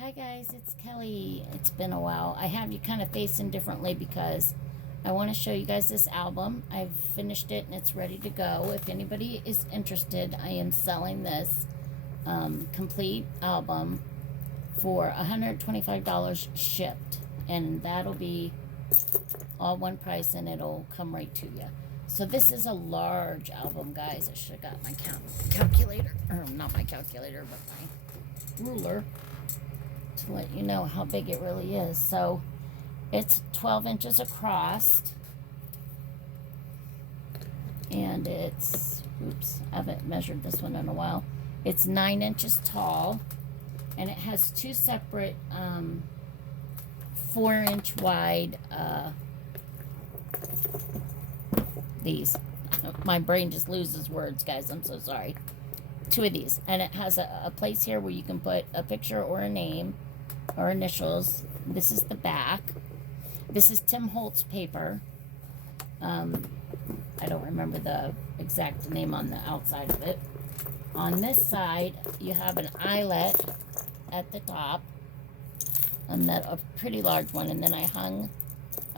Hi guys, it's Kelly. It's been a while. I have you kind of facing differently because I want to show you guys this album. I've finished it and it's ready to go. If anybody is interested, I am selling this complete album for $125 shipped, and that'll be all one price and it'll come right to you. So this is a large album, guys. I should have got my calculator, or not my calculator, but my ruler, to let you know how big it really is. So it's 12 inches across, and it's, oops, I haven't measured this one in a while. It's 9 inches tall, and it has two separate 4-inch wide these. My brain just loses words, guys. I'm so sorry. Two of these, and it has a place here where you can put a picture or a name or initials. This is the back. This is Tim HOLTZ paper. I don't remember the exact name on the outside of it. On this side, you have an eyelet at the top, and that a pretty large one, and then I hung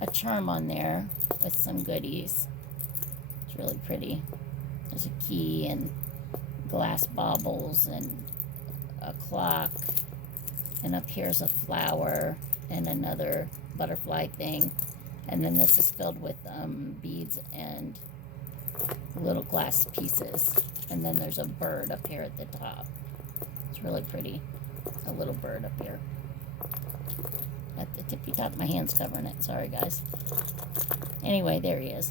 a charm on there with some goodies. It's really pretty. There's a key and glass baubles and a clock, and up here's a flower and another butterfly thing, and then this is filled with beads and little glass pieces, and then there's a bird up here at the top. It's really pretty, a little bird up here at the tippy top. My hand's covering it, sorry guys. Anyway, there he is.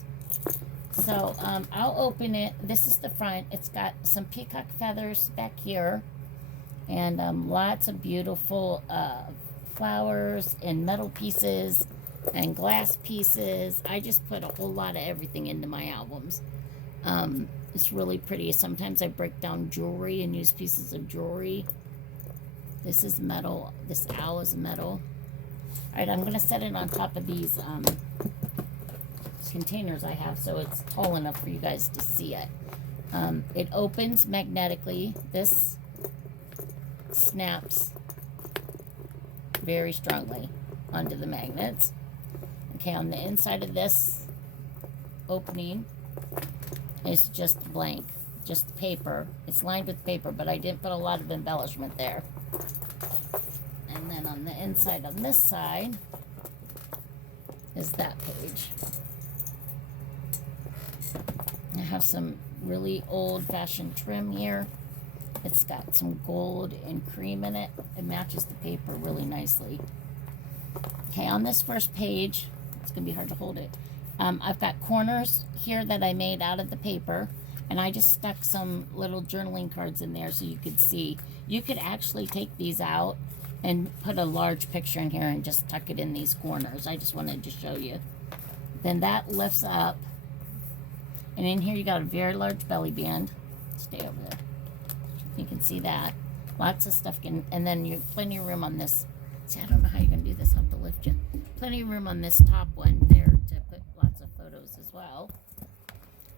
So I'll open it. This is the front. It's got some peacock feathers back here, and lots of beautiful flowers and metal pieces and glass pieces. I just put a whole lot of everything into my albums. It's really pretty. Sometimes I break down jewelry and use pieces of jewelry. This is metal. This owl is metal. All right, I'm going to set it on top of these containers I have, so it's tall enough for you guys to see it. It opens magnetically. This snaps very strongly onto the magnets. Okay, on the inside of this opening is just blank, just paper. It's lined with paper, but I didn't put a lot of embellishment there. And then on the inside, on this side, is that page. I have some really old-fashioned trim here. It's got some gold and cream in it. It matches the paper really nicely. Okay, on this first page, it's gonna be hard to hold it. I've got corners here that I made out of the paper, and I just stuck some little journaling cards in there so you could see. You could actually take these out and put a large picture in here and just tuck it in these corners. I just wanted to show you. Then that lifts up, and in here you got a very large belly band. Stay over there. You can see that. Lots of stuff and then you plenty of room on this. See, I don't know how you're gonna do this. I'll have to lift you. Plenty of room on this top one there to put lots of photos as well.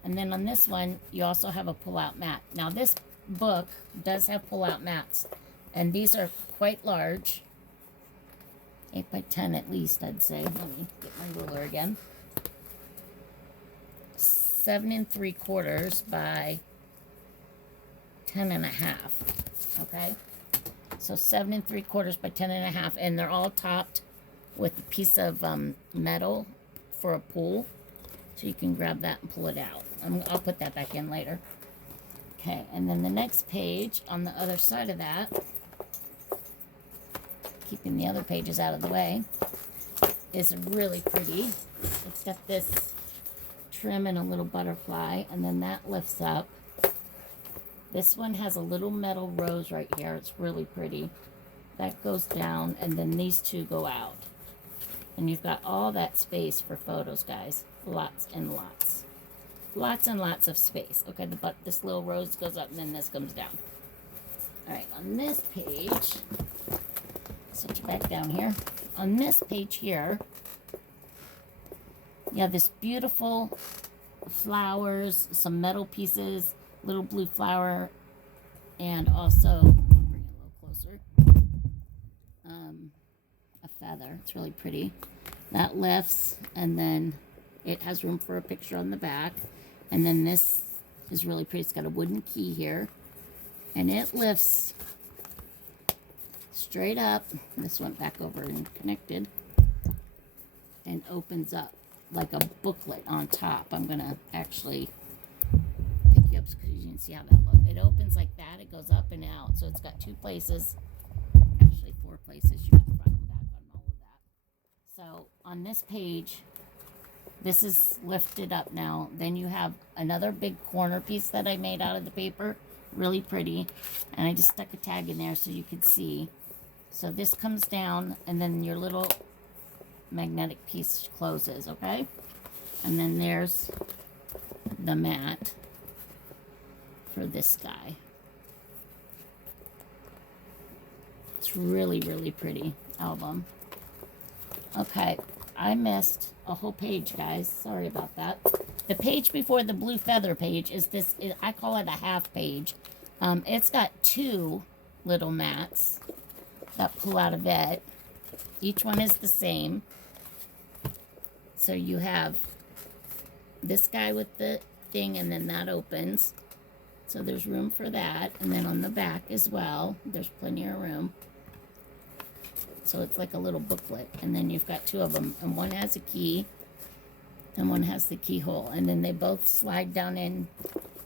And then on this one, you also have a pull-out mat. Now this book does have pull-out mats, and these are quite large. 8 by 10 at least, I'd say. Let me get my ruler again. 7 3/4 by 10.5. Okay, so 7 3/4 by 10.5, and they're all topped with a piece of metal for a pull, so you can grab that and pull it out. I'll put that back in later. Okay, and then the next page on the other side of that, keeping the other pages out of the way, is really pretty. It's got this trim and a little butterfly, and then that lifts up. This one has a little metal rose right here. It's really pretty. That goes down, and then these two go out. And you've got all that space for photos, guys. Lots and lots. Lots and lots of space. Okay, this little rose goes up, and then this comes down. All right, on this page, set you back down here. On this page here, you have this beautiful flowers, some metal pieces, little blue flower, and also, I'll bring it a little closer, a feather. It's really pretty. That lifts, and then it has room for a picture on the back. And then this is really pretty. It's got a wooden key here, and it lifts straight up. This went back over and connected, and opens up like a booklet on top. I'm gonna actually pick you up so you can see how that looks. It opens like that. It goes up and out, so it's got 2 places, actually 4 places. You got front and back on all of that. So on this page, this is lifted up now. Then you have another big corner piece that I made out of the paper, really pretty, and I just stuck a tag in there so you could see. So this comes down, and then your little magnetic piece closes, okay? And then there's the mat for this guy. It's really, really pretty album. Okay, I missed a whole page, guys. Sorry about that. The page before the blue feather page is this, I call it a half page. It's got 2 little mats that pull out of it. Each one is the same. So you have this guy with the thing, and then that opens. So there's room for that. And then on the back as well, there's plenty of room. So it's like a little booklet. And then you've got 2 of them. And one has a key, and one has the keyhole. And then they both slide down in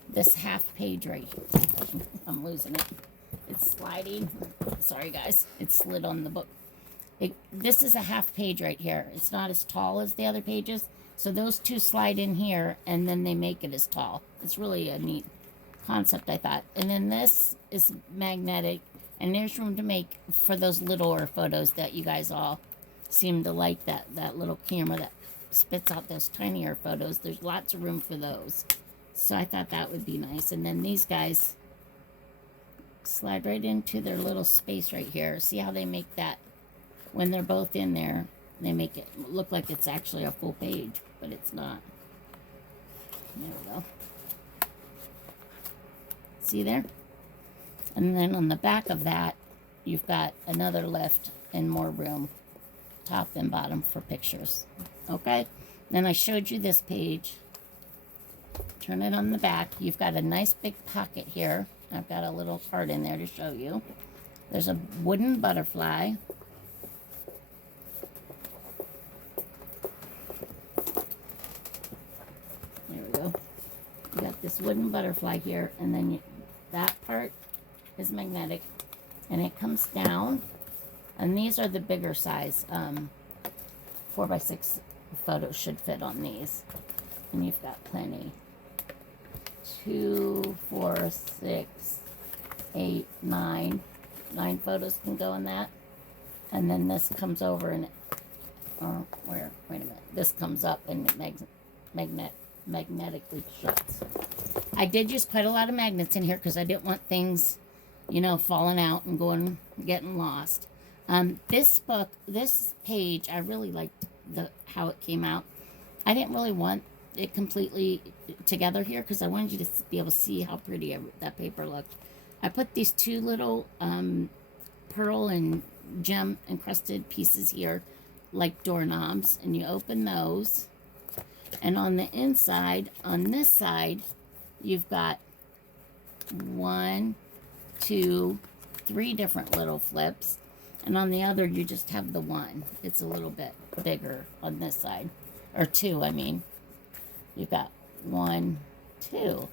this half page right here. I'm losing it. It's sliding. Sorry, guys. It slid on the book. This is a half page right here. It's not as tall as the other pages. So those 2 slide in here, and then they make it as tall. It's really a neat concept, I thought. And then this is magnetic, and there's room to make for those littler photos that you guys all seem to like, that little camera that spits out those tinier photos. There's lots of room for those. So I thought that would be nice. And then these guys slide right into their little space right here. See how they make that, when they're both in there, they make it look like it's actually a full page, but it's not. There we go. See there? And then on the back of that, you've got another lift and more room, top and bottom, for pictures. Okay? Then I showed you this page. Turn it on the back. You've got a nice big pocket here. I've got a little card in there to show you. There's a wooden butterfly. There we go. You got this wooden butterfly here, and then that part is magnetic, and it comes down. And these are the bigger size. 4x6 photos should fit on these, and you've got plenty. 2, 4, 6, 8, 9. 9 photos can go in that. And then this comes over, and wait a minute. This comes up, and it magnetically shuts. I did use quite a lot of magnets in here because I didn't want things, falling out and getting lost. This page, I really liked how it came out. I didn't really want it completely together here because I wanted you to be able to see how pretty that paper looked. I put these 2 little pearl and gem encrusted pieces here like doorknobs, and you open those, and on the inside, on this side, you've got 1, 2, 3 different little flips, and on the other you just have the 1. It's a little bit bigger on this side, or 2, I mean. You've got 1, 2.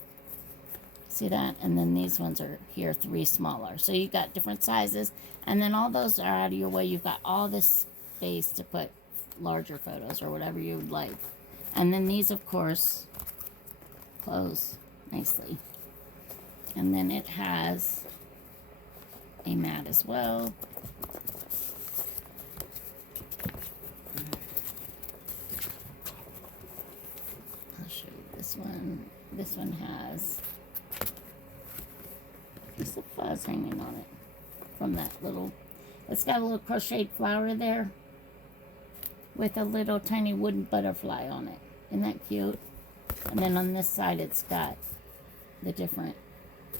See that? And then these ones are here, 3 smaller. So you've got different sizes, and then all those are out of your way. You've got all this space to put larger photos or whatever you would like. And then these, of course, close nicely. And then it has a mat as well. I'll show you this one. This one has a piece of fuzz hanging on it from that little, it's got a little crocheted flower there with a little tiny wooden butterfly on it. Isn't that cute? And then on this side, it's got the different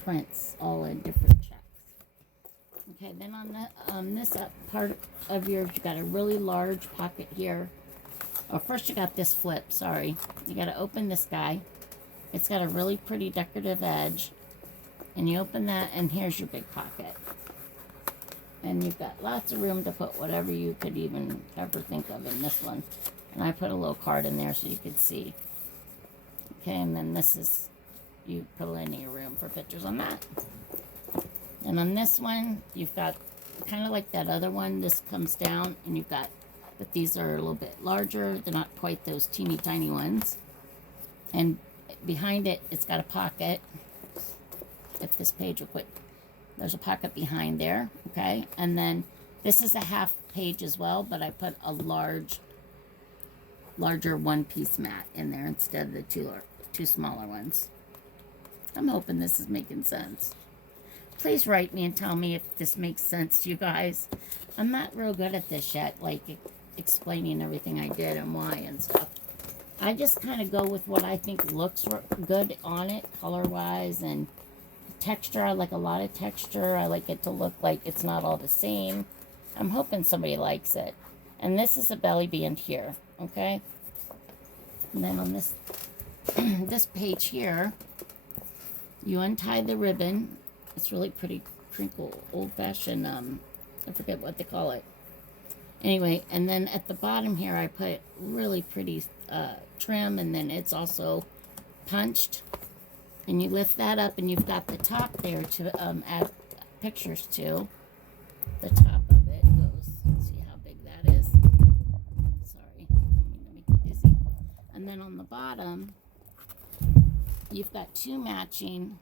prints all in different checks. Okay, then on the this part of yours, you got a really large pocket here. Oh, first you got this flip, sorry. You got to open this guy. It's got a really pretty decorative edge. And you open that, and here's your big pocket. And you've got lots of room to put whatever you could even ever think of in this one. And I put a little card in there so you could see. Okay, and then this is, you plenty of room for pictures on that. And on this one, you've got kind of like that other one. This comes down, and you've got, but these are a little bit larger. They're not quite those teeny tiny ones. And behind it, it's got a pocket. If this page will quit, there's a pocket behind there, okay? And then this is a half page as well, but I put a larger one-piece mat in there instead of the two smaller ones. I'm hoping this is making sense. Please write me and tell me if this makes sense to you guys. I'm not real good at this yet, like explaining everything I did and why and stuff. I just kind of go with what I think looks good on it, color-wise, and texture. I like a lot of texture. I like it to look like it's not all the same. I'm hoping somebody likes it. And this is a belly band here, okay? And then on this this page here, you untie the ribbon. It's really pretty crinkle, old-fashioned, I forget what they call it. Anyway, and then at the bottom here, I put really pretty trim, and then it's also punched. And you lift that up, and you've got the top there to add pictures to. The top of it goes, see how big that is? Sorry, I mean to make you dizzy. And then on the bottom, you've got two matching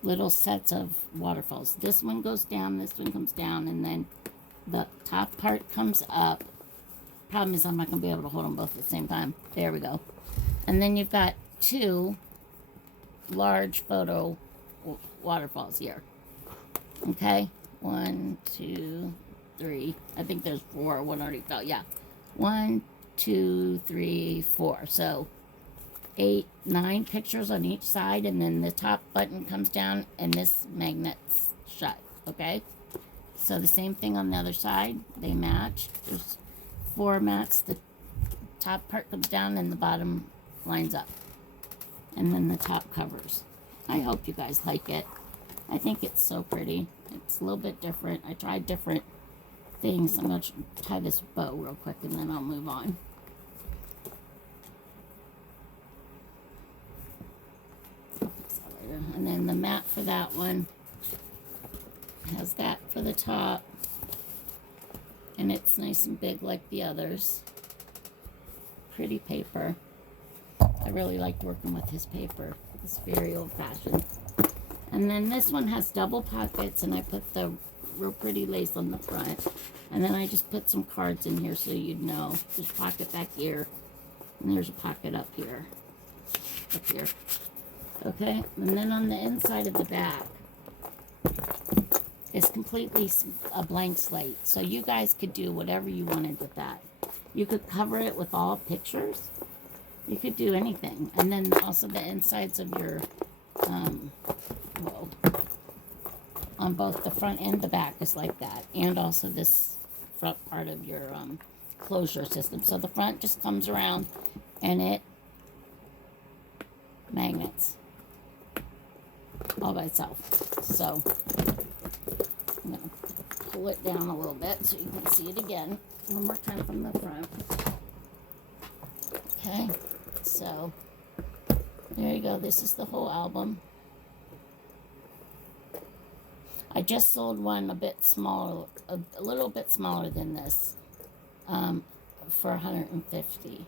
little sets of waterfalls. This one goes down, this one comes down, and then the top part comes up. Problem is I'm not going to be able to hold them both at the same time. There we go. And then you've got two large photo waterfalls here. Okay? 1, 2, 3. I think there's 4. One already fell. Yeah. 1, 2, 3, 4. So 8, 9 pictures on each side, and then the top button comes down and this magnet's shut. Okay? So the same thing on the other side. They match. There's 4 mats. The top part comes down and the bottom lines up. And then the top covers. I hope you guys like it. I think it's so pretty. It's a little bit different. I tried different things. I'm going to tie this bow real quick and then I'll move on. And then the mat for that one has that for the top. And it's nice and big like the others. Pretty paper. I really liked working with his paper. It's very old-fashioned. And then this one has double pockets, and I put the real pretty lace on the front. And then I just put some cards in here so you'd know. There's a pocket back here, and there's a pocket up here. Okay? And then on the inside of the back, it's completely a blank slate. So you guys could do whatever you wanted with that. You could cover it with all pictures. You could do anything. And then also the insides of your, on both the front and the back is like that. And also this front part of your closure system. So the front just comes around and it magnets all by itself. So I'm going to pull it down a little bit so you can see it again. One more time from the front. Okay, so there you go. This is the whole album. I just sold one a bit smaller, a little bit smaller than this, for $150.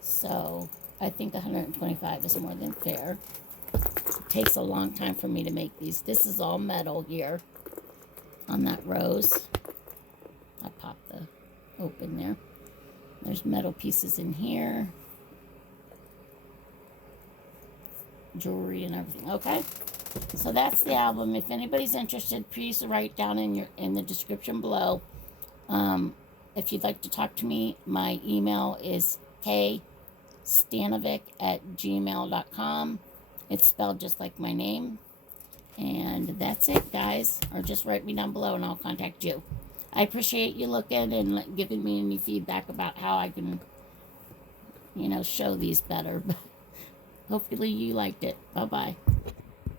So I think $125 is more than fair. It takes a long time for me to make these. This is all metal here on that rose. I popped the open there. There's metal pieces in here. Jewelry and everything. Okay. So that's the album. If anybody's interested, please write down in the description below. If you'd like to talk to me, my email is kstanovic@gmail.com. It's spelled just like my name. And that's it, guys. Or just write me down below and I'll contact you. I appreciate you looking and giving me any feedback about how I can, you know, show these better. Hopefully you liked it. Bye-bye.